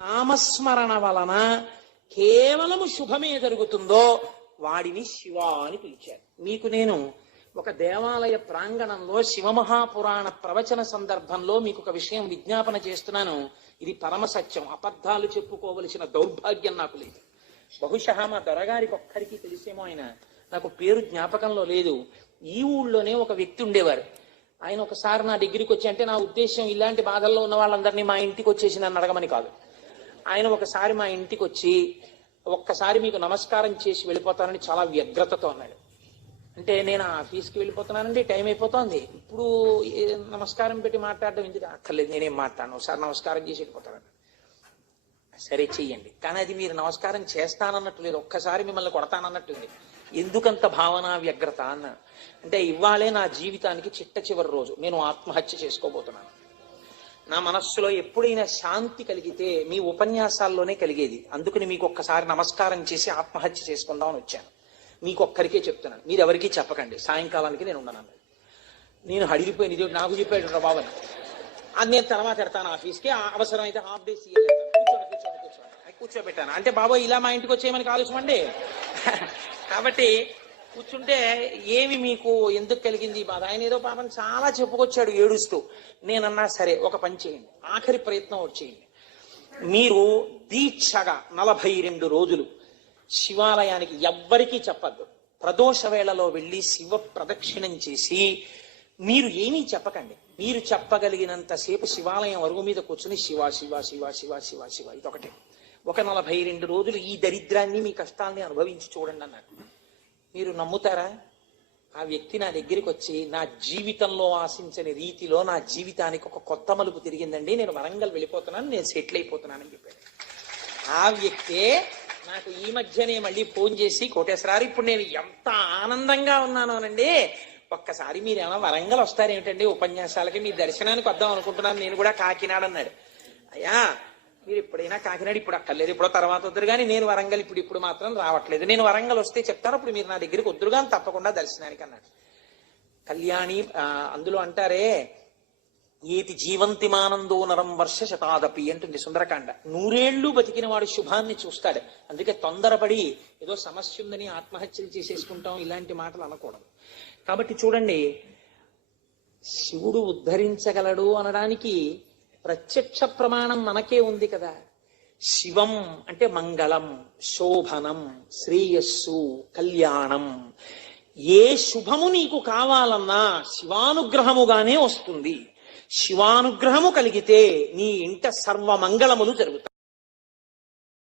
నామస్మరణ వలన కేవలము శుభమే జరుగుతుందో వాడిని శివ అని పిలిచారు. మీకు నేను ఒక దేవాలయ ప్రాంగణంలో శివమహాపురాణ ప్రవచన సందర్భంలో మీకు ఒక విషయం విజ్ఞాపన చేస్తున్నాను. ఇది పరమ సత్యం. అబద్ధాలు చెప్పుకోవలసిన దౌర్భాగ్యం నాకు లేదు. బహుశా మా దొరగారికి ఒక్కరికి తెలిసేమో, ఆయన నాకు పేరు జ్ఞాపకంలో లేదు. ఈ ఊళ్ళోనే ఒక వ్యక్తి ఉండేవారు. ఆయన ఒకసారి నా దగ్గరికి వచ్చి, అంటే నా ఉద్దేశం ఇలాంటి బాధల్లో ఉన్న వాళ్ళందరినీ మా ఇంటికి వచ్చేసి నన్ను అడగమని కాదు. ఆయన ఒకసారి మా ఇంటికి వచ్చి, ఒక్కసారి మీకు నమస్కారం చేసి వెళ్ళిపోతానని చాలా వ్యగ్రతతో అన్నాడు. అంటే నేను ఆఫీస్కి వెళ్ళిపోతున్నానండి, టైం అయిపోతుంది, ఇప్పుడు నమస్కారం పెట్టి మాట్లాడడం ఎందుకు? అక్కర్లేదు, నేనేం మాట్లాడను, ఒకసారి నమస్కారం చేసి వెళ్ళిపోతాను. సరే చెయ్యండి, కానీ అది మీరు నమస్కారం చేస్తానన్నట్టు లేదు, ఒక్కసారి మిమ్మల్ని కొడతానన్నట్టుంది. ఎందుకంత భావన వ్యగ్రత అన్న అంటే, ఇవాళే నా జీవితానికి చిట్ట చివరి రోజు, నేను ఆత్మహత్య చేసుకోబోతున్నాను. నా మనస్సులో ఎప్పుడైనా శాంతి కలిగితే మీ ఉపన్యాసాల్లోనే కలిగేది. అందుకని మీకు ఒక్కసారి నమస్కారం చేసి ఆత్మహత్య చేసుకుందామని వచ్చాను. మీకు ఒక్కరికే చెప్తున్నాను, మీరు ఎవరికీ చెప్పకండి, సాయంకాలానికి నేను ఉండను. నేను హడిలిపోయిన ఇది నాకు చెప్పాడు బాబని, అది నేను తర్వాత పెడతాను ఆఫీస్కి, అవసరమైతే హాఫ్ డే కూర్చోబెట్టాను. అంటే బాబోయ్ ఇలా మా ఇంటికి వచ్చేయమని ఆలోచమండి. కాబట్టి కూర్చుంటే ఏమి మీకు ఎందుకు కలిగింది బాధ? ఆయన ఏదో పాపం చాలా చెప్పుకొచ్చాడు ఏడుస్తూ. నేనన్నా సరే ఒక పని చేయండి, ఆఖరి ప్రయత్నం ఒకటి చేయండి. మీరు దీక్షగా 42 రోజులు శివాలయానికి ఎవ్వరికీ చెప్పద్దు. ప్రదోష వేళలో వెళ్ళి శివ ప్రదక్షిణం చేసి మీరు ఏమీ చెప్పకండి. మీరు చెప్పగలిగినంతసేపు శివాలయం అరుగు మీద కూర్చుని శివ శివ శివ శివ శివ శివ ఇదొకటే. ఒక 42 రోజులు ఈ దరిద్రాన్ని, మీ కష్టాన్ని అనుభవించి చూడండి అన్నాడు. మీరు నమ్ముతారా? ఆ వ్యక్తి నా దగ్గరికి వచ్చి, నా జీవితంలో ఆశించని రీతిలో నా జీవితానికి ఒక కొత్త మలుపు తిరిగిందండి, నేను వరంగల్ వెళ్ళిపోతున్నాను, నేను సెటిల్ అయిపోతున్నానని చెప్పాడు. ఆ వ్యక్తే నాకు ఈ మధ్యనే మళ్ళీ ఫోన్ చేసి, కోటేశ్వరారు ఇప్పుడు నేను ఎంత ఆనందంగా ఉన్నాను అనండి, ఒక్కసారి మీరు ఏమైనా వరంగల్ వస్తారేమిటండి ఉపన్యాసాలకి, మీ దర్శనానికి వద్దాం అనుకుంటున్నాను, నేను కూడా కాకినాడ అన్నాడు. అయ్యా మీరు ఎప్పుడైనా కాకినాడ ఇప్పుడు అక్కర్లేదు, ఇప్పుడు తర్వాత వద్దురు కానీ, నేను వరంగల్ ఇప్పుడు మాత్రం రావట్లేదు, నేను వరంగల్ వస్తే చెప్తాను, అప్పుడు మీరు నా దగ్గరికి వద్దురు కానీ తప్పకుండా దర్శనానికి అన్నాడు. కళ్యాణి అందులో అంటారే, ఏతి జీవంతిమానందో నరం వర్ష శతాదపి అంటుంది సుందరకాండ. 100 ఏళ్ళు బతికిన వాడు శుభాన్ని చూస్తాడు. అందుకే తొందరపడి ఏదో సమస్య ఉందని ఆత్మహత్యలు చేసేసుకుంటాం, ఇలాంటి మాటలు అనకూడదు. కాబట్టి చూడండి, శివుడు ఉద్ధరించగలడు అనడానికి ప్రత్యక్ష ప్రమాణం మనకే ఉంది కదా. శివం అంటే మంగళం, శోభనం, శ్రేయస్సు, కళ్యాణం. ఏ శుభము నీకు కావాలన్నా శివానుగ్రహముగానే వస్తుంది. శివానుగ్రహము కలిగితే నీ ఇంట సర్వమంగళములు జరుగుతాయి.